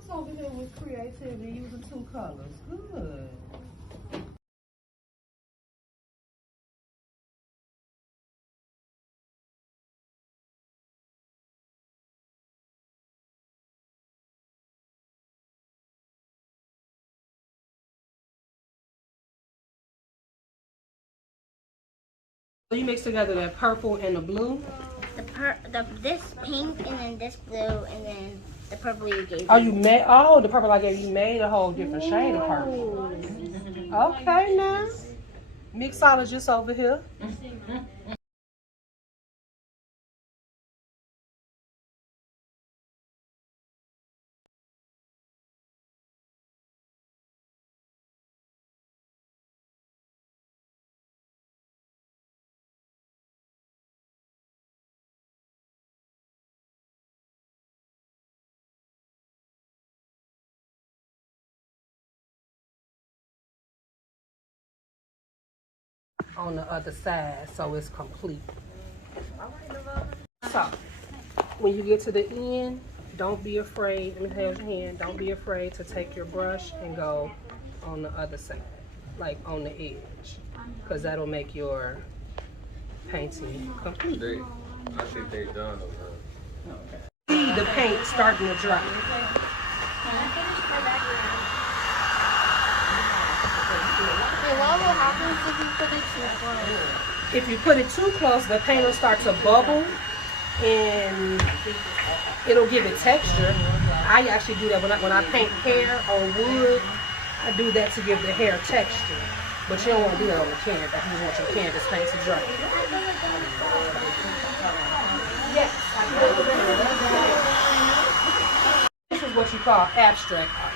Alex over here with creativity using 2 colors. Good. So you mix together that purple and the blue? This pink and then this blue and then the purple you gave me. Oh, you made, the purple I gave you made a whole different shade of purple. Okay, now. Mixologist over here. On the other side, so it's complete. So, when you get to the end, don't be afraid, let me hold your hand, don't be afraid to take your brush and go on the other side, like on the edge, because that'll make your painting complete. I think they done over. Okay. See the paint starting to dry. What will happen if you put it too close? If you put it too close, the paint will start to bubble and it'll give it texture. I actually do that when I paint hair on wood. I do that to give the hair texture. But you don't want to do that on the canvas. You want your canvas paint to dry. Yes. This is what you call abstract art.